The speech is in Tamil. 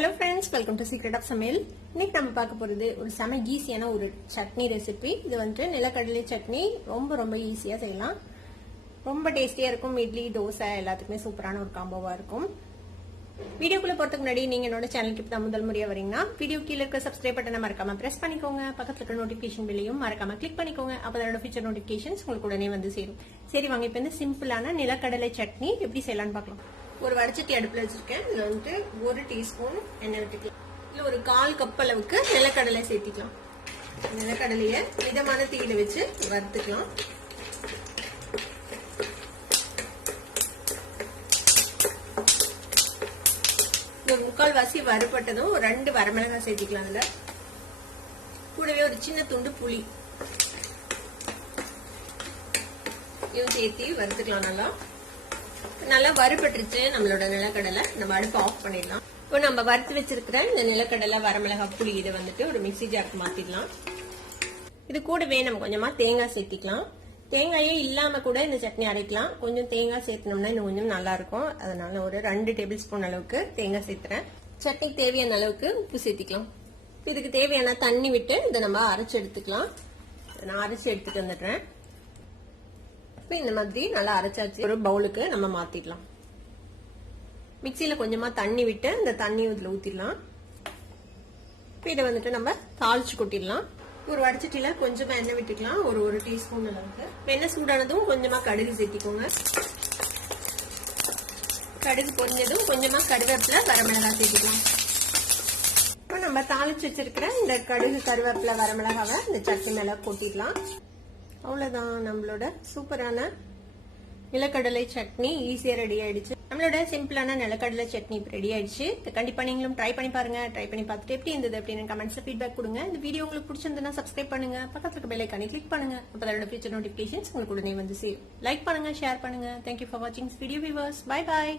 Hello friends, welcome to secret of சமையல். இன்னைக்கு நம்ம பார்க்க போகிறது ஒரு செம ஈஸியான ஒரு சட்னி ரெசிபி. இது வந்துட்டு நிலக்கடலை சட்னி. ரொம்ப ரொம்ப ஈஸியாக செய்யலாம். ரொம்ப டேஸ்டியாக இருக்கும். இட்லி, தோசை எல்லாத்துக்குமே சூப்பரான ஒரு காம்போவாக இருக்கும். வீடியோக்குள்ளே போகிறதுக்கு முன்னாடி நீங்கள் என்னோட சேனலுக்கு இப்போ தான் முதல் முறையாக வரீங்கன்னா வீடியோ கீழே இருக்க சப்ஸ்கிரைப் பட்டனை மறக்காம ப்ரெஸ் பண்ணிக்கோங்க. பக்கத்தில் இருக்க நோட்டிஃபிகேஷன் பில்லையும் மறக்காம கிளிக் பண்ணிக்கோங்க. அப்போ அதோட ஃபியூச்சர் நோட்டிஃபிகேஷன்ஸ் உங்களுக்கு உடனே வந்து சேரும். சரி வாங்க, இப்போ இந்த சிம்பிளான நிலக்கடலை சட்னி எப்படி செய்யலாம்னு பார்க்கலாம். ஒரு வடச்சட்டி அடுப்புல வச்சிருக்கேன். இதுல வந்துட்டு 1 டீஸ்பூன் எண்ணெய் விட்டுக்கலாம். இதுல ஒரு 1/4 கப் அளவுக்கு நிலக்கடலை சேர்த்திக்கலாம். நிலக்கடலைய மிதமான தீயில வச்சு வறுத்துக்கலாம். ஒரு 3/4 வாசி வறுபட்டதும் 2 வரமிளகாய் சேர்த்திக்கலாம். அதுல கூடவே ஒரு சின்ன துண்டு புளி இதையும் சேர்த்தி வறுத்துக்கலாம். நல்லா வறுபட்டுருச்சு நம்மளோட நிலக்கடலை. நம்ம அடுப்பு ஆஃப் பண்ணிடலாம். இப்போ நம்ம வறுத்து வச்சிருக்கிற இந்த நிலக்கடலை, வரமிளகாய், புளி இதை வந்துட்டு ஒரு மிக்ஸி ஜாருக்கு மாத்திடலாம். இது கூடவே நம்ம கொஞ்சமா தேங்காய் சேர்த்திக்கலாம். தேங்காயே இல்லாம கூட இந்த சட்னி அரைக்கலாம். கொஞ்சம் தேங்காய் சேர்த்தனோம்னா இன்னும் கொஞ்சம் நல்லா இருக்கும். அதனால ஒரு 2 டேபிள் ஸ்பூன் அளவுக்கு தேங்காய் சேர்த்துறேன். சட்னிக்கு தேவையான அளவுக்கு உப்பு சேர்த்திக்கலாம். இதுக்கு தேவையான தண்ணி விட்டு இதை நம்ம அரைச்சு எடுத்துக்கலாம். நான் அரைச்சு எடுத்துட்டு வந்துடுறேன். இந்த மாதிரி நல்லா அரைச்சாச்சு. ஒரு பவுலுக்கு நம்ம மாத்திடலாம். மிக்சியில கொஞ்சமா தண்ணி விட்டு இந்த தண்ணி இதுல ஊத்திடலாம். இதை வந்துட்டு நம்ம தாளிச்சு கொட்டிடலாம். ஒரு வடச்சட்டியில கொஞ்சமா எண்ணெய் விட்டுக்கலாம். ஒரு டீஸ்பூன் அளவுக்கு. எண்ணெய் சூடானதும் கொஞ்சமா கடுகு சேர்த்திக்கோங்க. கடுகு பொரிஞ்சதும் கொஞ்சமா கருவேப்பிலை, வரமிளகாய் சேர்த்திக்கலாம். இப்போ நம்ம தாளிச்சு வச்சிருக்கிற இந்த கடுகு, கருவேப்பிலை, வரமிளகாவை இந்த சட்னி மேல கொட்டிடலாம். அவ்வளவுதான், நம்மளோட சூப்பரான நிலக்கடலை சட்னி ஈஸியா ரெடி ஆயிடுச்சு. நம்மளோட சிம்பிளான நிலக்கடலை சட்னி ரெடி ஆயிடுச்சு. கண்டிப்பா நீங்களும் ட்ரை பண்ணி பாருங்க. ட்ரை பண்ணி பார்த்துட்டு எப்படி இருந்தது அப்படின்னு கமெண்ட்ஸ்ல ஃபீட்பேக் கொடுங்க. இந்த வீடியோ உங்களுக்கு பிடிச்சிருந்தா சப்ஸ்கிரைப் பண்ணுங்க. பக்கத்துல இருக்க பெல் ஐகானை கிளிக் பண்ணுங்க. அப்ப அதோட ஃபியூச்சர் நோட்டிபிகேஷன்ஸ் உங்களுக்கு உடனே வந்து சேரும். லைக் பண்ணுங்க, ஷேர் பண்ணுங்க. தேங்க்யூ ஃபார் வாட்சிங் வீடியோ வியூவர்ஸ். Bye bye.